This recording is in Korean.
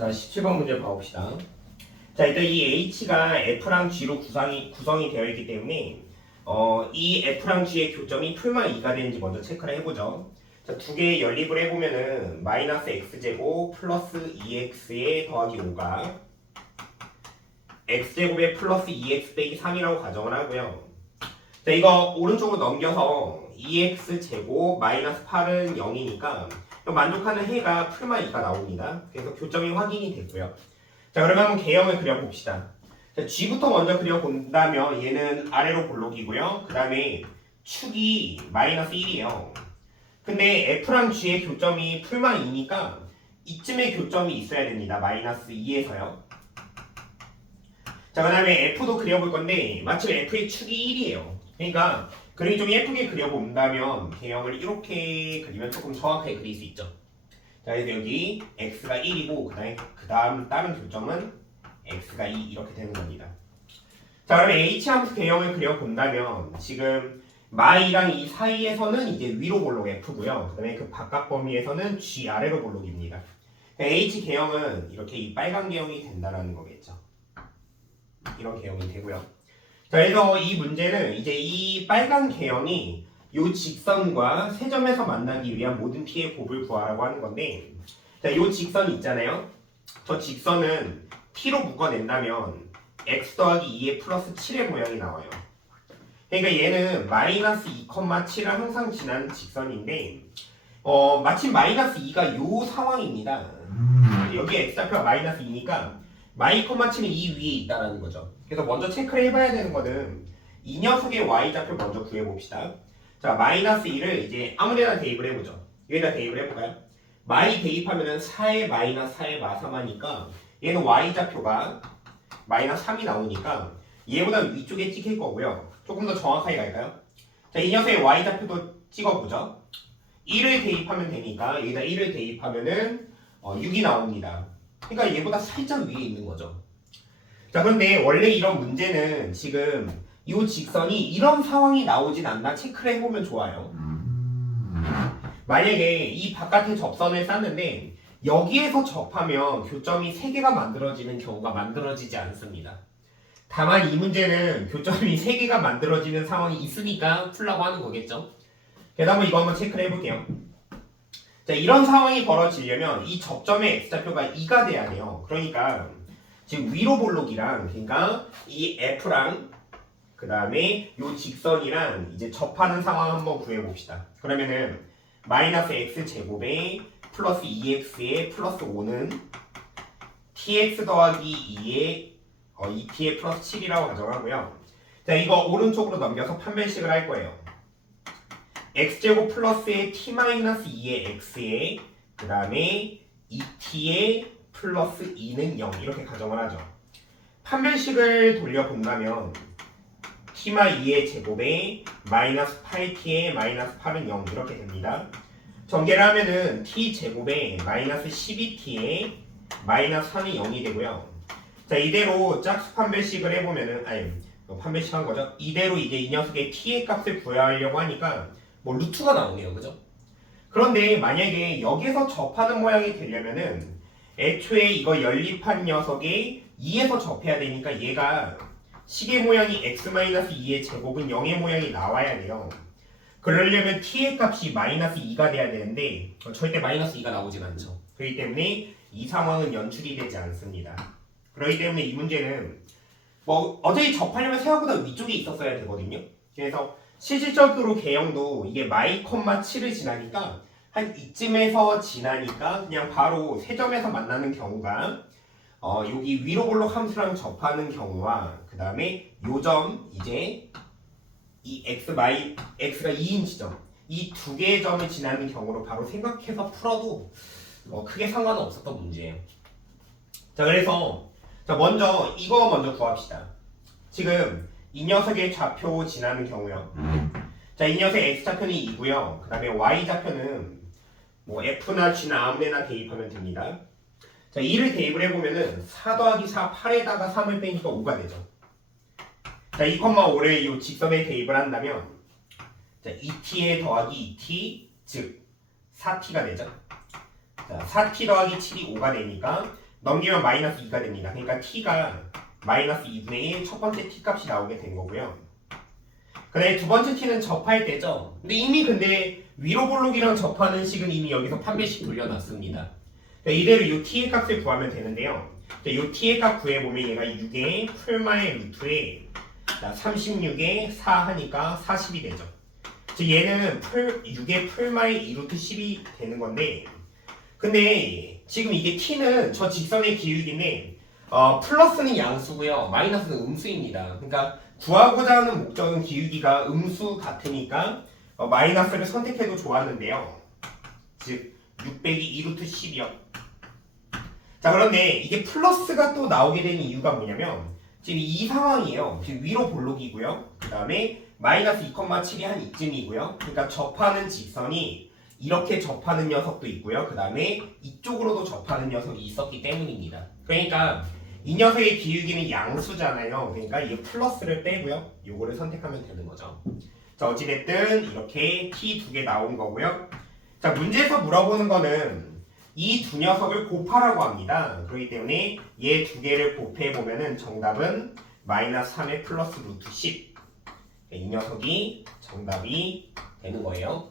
자, 17번 문제 봐봅시다. 자, 일단 이 H가 F랑 G로 구성이, 구성이 되어 있기 때문에 어, 이 F랑 G의 교점이 풀만 2가 되는지 먼저 체크를 해보죠. 자, 두개 연립을 해보면은 마이너스 X제곱 플러스 2X에 더하기 5가 X제곱에 플러스 2X 빼기 3이라고 가정을 하고요. 자, 이거 오른쪽으로 넘겨서 2X제곱 마이너스 8은 0이니까 만족하는 해가 풀마 2가 나옵니다. 그래서 교점이 확인이 됐고요. 자 그러면 한번 개형을 그려봅시다. 자, G부터 먼저 그려본다면 얘는 아래로 볼록이고요. 그 다음에 축이 마이너스 1이에요. 근데 F랑 G의 교점이 풀마 2니까 이쯤에 교점이 있어야 됩니다. 마이너스 2에서요. 자, 그 다음에 F도 그려볼 건데 마침 F의 축이 1이에요. 그러니까 그림이 좀 예쁘게 그려본다면 개형을 이렇게 그리면 조금 정확하게 그릴 수 있죠. 자, 그래서 여기 x가 1이고 그다음에 그다음 다른 교점은 x가 2 이렇게 되는 겁니다. 자, 그러면 h 함수 개형을 그려본다면 지금 마이랑 이 사이에서는 이제 위로 볼록 f고요. 그다음에 그 바깥 범위에서는 g 아래로 볼록입니다. h 개형은 이렇게 이 빨간 개형이 된다라는 거겠죠. 이런 개형이 되고요. 자, 그래서 이 문제는 이제 이 빨간 개형이 요 직선과 세 점에서 만나기 위한 모든 t의 곱을 구하라고 하는 건데, 자, 요 직선 있잖아요. 저 직선은 t로 묶어낸다면 x 더하기 2의 플러스 7의 모양이 나와요. 그러니까 얘는 마이너스 2,7을 항상 지나는 직선인데, 어, 마침 마이너스 2가 요 상황입니다. 여기 x좌표가 마이너스 2니까 마이 콤마치는 이 위에 있다라는 거죠. 그래서 먼저 체크를 해봐야 되는 거는 이 녀석의 y좌표 먼저 구해봅시다. 자, 마이너스 2를 이제 아무데나 대입을 해보죠. 여기다 대입을 해볼까요? 마이 대입하면은 4의 마이너스 4의 마삼하니까 얘는 y좌표가 마이너스 3이 나오니까 얘보다 위쪽에 찍힐 거고요. 조금 더 정확하게 갈까요? 자, 이 녀석의 y좌표도 찍어보죠. 1을 대입하면 되니까 여기다 1을 대입하면은 어, 6이 나옵니다. 그러니까 얘보다 살짝 위에 있는 거죠. 자, 그런데 원래 이런 문제는 지금 이 직선이 이런 상황이 나오진 않나 체크를 해보면 좋아요. 만약에 이 바깥에 접선을 쌌는데 여기에서 접하면 교점이 3개가 만들어지는 경우가 만들어지지 않습니다. 다만 이 문제는 교점이 3개가 만들어지는 상황이 있으니까 풀라고 하는 거겠죠. 그래서 한번 이거 한번 체크를 해볼게요. 자, 이런 상황이 벌어지려면 이 접점의 x좌표가 2가 돼야 돼요. 그러니까 지금 위로 볼록이랑 그러니까 이 f랑 그 다음에 요 직선이랑 이제 접하는 상황 한번 구해봅시다. 그러면은 마이너스 x 제곱에 플러스 2x에 플러스 5는 tx 더하기 2에 어, 2t의 플러스 7이라고 가정하고요. 자 이거 오른쪽으로 넘겨서 판별식을 할 거예요. X제곱 플러스의 t 마이너스 2의 x에 그 다음에 2t의 플러스 2는 0 이렇게 가정을 하죠. 판별식을 돌려본다면 t마 2의 제곱에 마이너스 8t의 마이너스 8은 0 이렇게 됩니다. 전개를 하면은 t 제곱에 마이너스 12t의 마이너스 3이 0이 되고요. 자 이대로 짝수 판별식을 해보면은 아니 어, 판별식 한 거죠. 이대로 이제 이 녀석의 t의 값을 구하려고 하니까 뭐 루트가 나오네요, 그죠? 그런데 만약에 여기서 접하는 모양이 되려면은 애초에 이거 연립한 녀석이 2에서 접해야 되니까 얘가 시계 모양이 x-2의 제곱은 0의 모양이 나와야 돼요. 그러려면 t의 값이 마이너스 2가 돼야 되는데 어, 절대 마이너스 2가 나오진 않죠. 그렇기 때문에 이 상황은 연출이 되지 않습니다. 그렇기 때문에 이 문제는 뭐 어차피 접하려면 생각보다 위쪽에 있었어야 되거든요. 그래서 실질적으로 개형도 이게 마이 콤마 7을 지나니까 한 이쯤에서 지나니까 그냥 바로 세 점에서 만나는 경우가 어, 여기 위로 볼록 함수랑 접하는 경우와 그 다음에 요점 이제 이 x 마이 x가 2인 지점 이 두 개의 점을 지나는 경우로 바로 생각해서 풀어도 어, 크게 상관은 없었던 문제예요. 자 그래서 자 먼저 이거 먼저 구합시다. 지금 이 녀석의 좌표 지나는 경우요. 자, 이 녀석의 x 좌표는 2고요. 그 다음에 y 좌표는 뭐 f나 g나 아무데나 대입하면 됩니다. 자, 2를 대입을 해보면은 4 더하기 4, 8에다가 3을 빼니까 5가 되죠. 자, 2,5를 이 직선에 대입을 한다면 자, 2t에 더하기 2t, 즉 4t가 되죠. 자, 4t 더하기 7이 5가 되니까 넘기면 마이너스 2가 됩니다. 그러니까 t가 마이너스 2분의 1 첫 번째 t 값이 나오게 된 거고요. 그다음에 두 번째 t는 접할 때죠. 근데 이미 근데 위로 볼록이랑 접하는 식은 이미 여기서 판별식 돌려놨습니다. 그러니까 이대로 이 t의 값을 구하면 되는데요. 이 t의 값 구해보면 얘가 6의 풀마의 루트에 36에 4 하니까 40이 되죠. 즉 얘는 풀 6의 풀마의 2루트 10이 되는 건데 근데 지금 이게 t는 저 직선의 기울기인데 어, 플러스는 양수고요 마이너스는 음수입니다. 그러니까 구하고자 하는 목적은 기울기가 음수 같으니까 어, 마이너스를 선택해도 좋았는데요. 즉 600이 2루트 10이요. 자 그런데 이게 플러스가 또 나오게 되는 이유가 뭐냐면 지금 이 상황이에요. 지금 위로 볼록이고요. 그 다음에 마이너스 2,7이 한 이쯤이고요. 그러니까 접하는 직선이 이렇게 접하는 녀석도 있고요. 그 다음에 이쪽으로도 접하는 녀석이 있었기 때문입니다. 그러니까 이 녀석의 기울기는 양수잖아요. 그러니까 이 플러스를 빼고요. 요거를 선택하면 되는 거죠. 자 어찌됐든 이렇게 t 두 개 나온 거고요. 자 문제에서 물어보는 거는 이 두 녀석을 곱하라고 합니다. 그렇기 때문에 얘 두 개를 곱해 보면은 정답은 마이너스 3의 플러스 루트 10. 이 녀석이 정답이 되는 거예요.